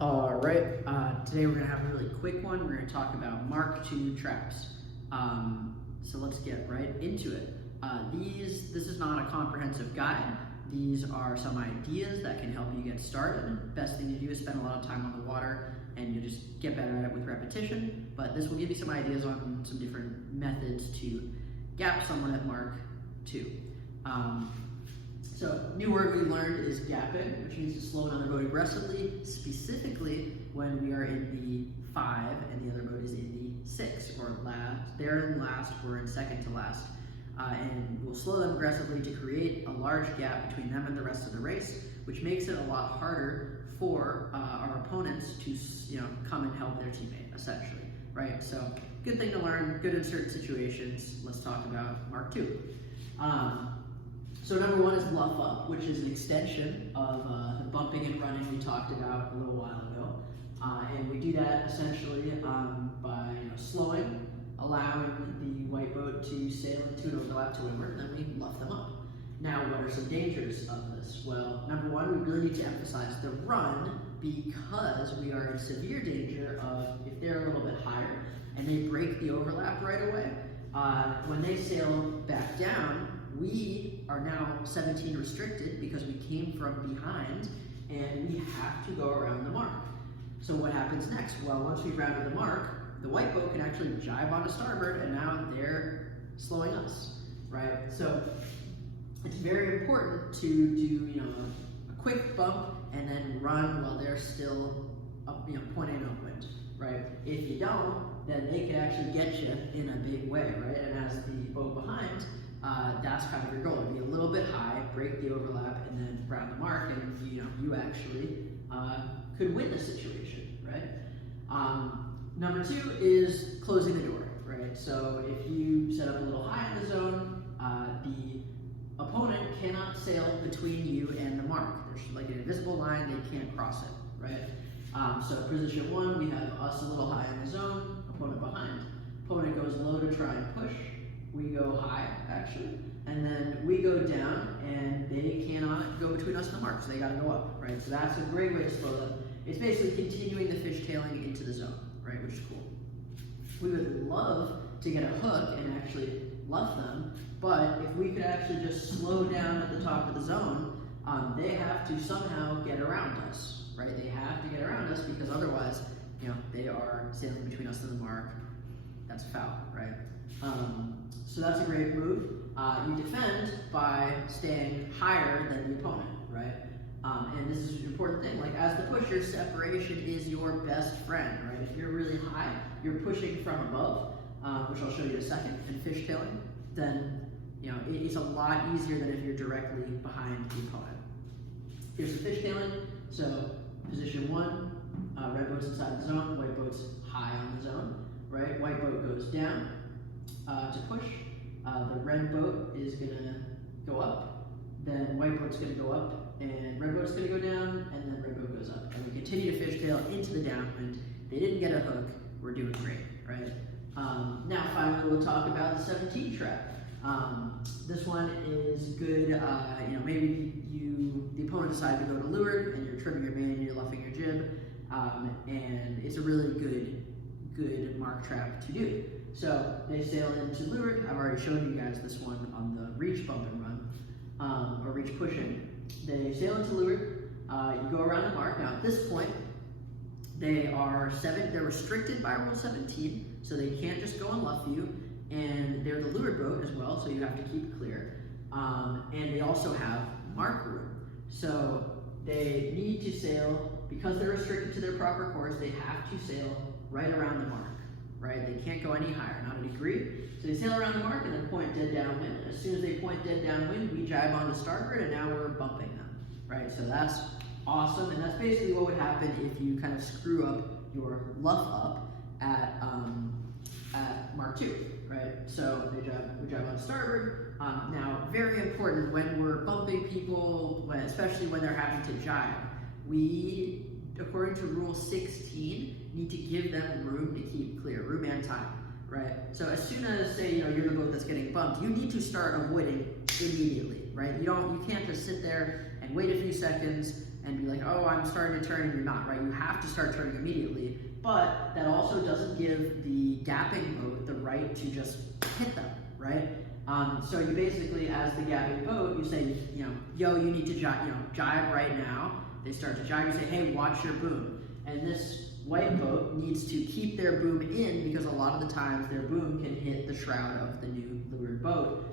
All right, today we're gonna have a really quick one. We're gonna talk about Mark II traps. So let's get right into it. This is not a comprehensive guide. These are some ideas that can help you get started. And the best thing to do is spend a lot of time on the water and you just get better at it with repetition. But this will give you some ideas on some different methods to gap someone at Mark II. So, new word we learned is gapping, which means to slow down the boat aggressively, specifically when we are in the 5 and the other boat is in the 6, or last. They're in last, we're in second to last. And we'll slow them aggressively to create a large gap between them and the rest of the race, which makes it a lot harder for our opponents to come and help their teammate, essentially, right? So, good thing to learn, good in certain situations. Let's talk about Mark II. So number one is luff up, which is an extension of the bumping and running we talked about a little while ago. And we do that essentially by slowing, allowing the white boat to sail into an overlap to windward, and then we luff them up. Now, what are some dangers of this? Well, number one, we really need to emphasize the run because we are in severe danger of, if they're a little bit higher and they break the overlap right away, when they sail back down, we are now 17 restricted because we came from behind and we have to go around the mark. So what happens next? Well, once we've rounded the mark, the white boat can actually jibe onto starboard and now they're slowing us, right? So it's very important to do a quick bump and then run while they're still up, pointing upwind, right? If you don't, then they can actually get you in a big way, right? And as the boat behind, that's kind of your goal, to be a little bit high, break the overlap, and then round the mark, and you actually could win the situation, right? Number two is closing the door, right? So if you set up a little high in the zone, the opponent cannot sail between you and the mark. There's like an invisible line, they can't cross it, right? So position one, we have us a little high in the zone, opponent behind. Opponent goes low to try and push. We go high, actually, and then we go down, and they cannot go between us and the mark, so they gotta go up, right? So that's a great way to slow them. It's basically continuing the fishtailing into the zone, right, which is cool. We would love to get a hook and actually luff them, but if we could actually just slow down at the top of the zone, they have to somehow get around us, right? They have to get around us because otherwise, they are sailing between us and the mark. That's a foul, right? So that's a great move. You defend by staying higher than the opponent, right? And this is an important thing. Like, as the pusher, separation is your best friend, right? If you're really high, you're pushing from above, which I'll show you in a second, and fishtailing, then it's a lot easier than if you're directly behind the opponent. Here's the fishtailing. So position one, red boat's inside the zone, white boat's high on the zone, right? White boat goes down to push. The red boat is gonna go up, then white boat's gonna go up, and red boat's gonna go down, and then red boat goes up. And we continue to fishtail into the downwind. They didn't get a hook, we're doing great, right? Now finally we'll talk about the 17 trap. This one is good, maybe the opponent decided to go to leeward, and you're trimming your main, you're luffing your jib, and it's a really good mark trap to do. So they sail into leeward. I've already shown you guys this one on the reach bump and run, or reach pushing. They sail into leeward, you go around the mark. Now at this point, they're restricted by rule 17, so they can't just go and luff you, and they're the leeward boat as well, so you have to keep clear. And they also have mark room. So they need to sail, because they're restricted to their proper course, they have to sail right around the mark. Right? They can't go any higher, not a degree. So they sail around the mark and then point dead downwind. As soon as they point dead downwind, we jibe onto starboard and now we're bumping them, right? So that's awesome, and that's basically what would happen if you kind of screw up your luff up at Mark II, right? So we jibe on starboard. Now, very important when we're bumping people, especially when they're having to jibe, we, according to rule 16, need to give them room to keep clear, room and time, right? So as soon as, say, you're the boat that's getting bumped, you need to start avoiding immediately, right? You can't just sit there and wait a few seconds and be like, oh, I'm starting to turn, and you're not, right? You have to start turning immediately, but that also doesn't give the gapping boat the right to just hit them, right? So you basically, as the gapping boat, you say, yo, you need to jibe right now. They start to jibe, you say, hey, watch your boom. And this white boat needs to keep their boom in because a lot of the times their boom can hit the shroud of the new leeward boat.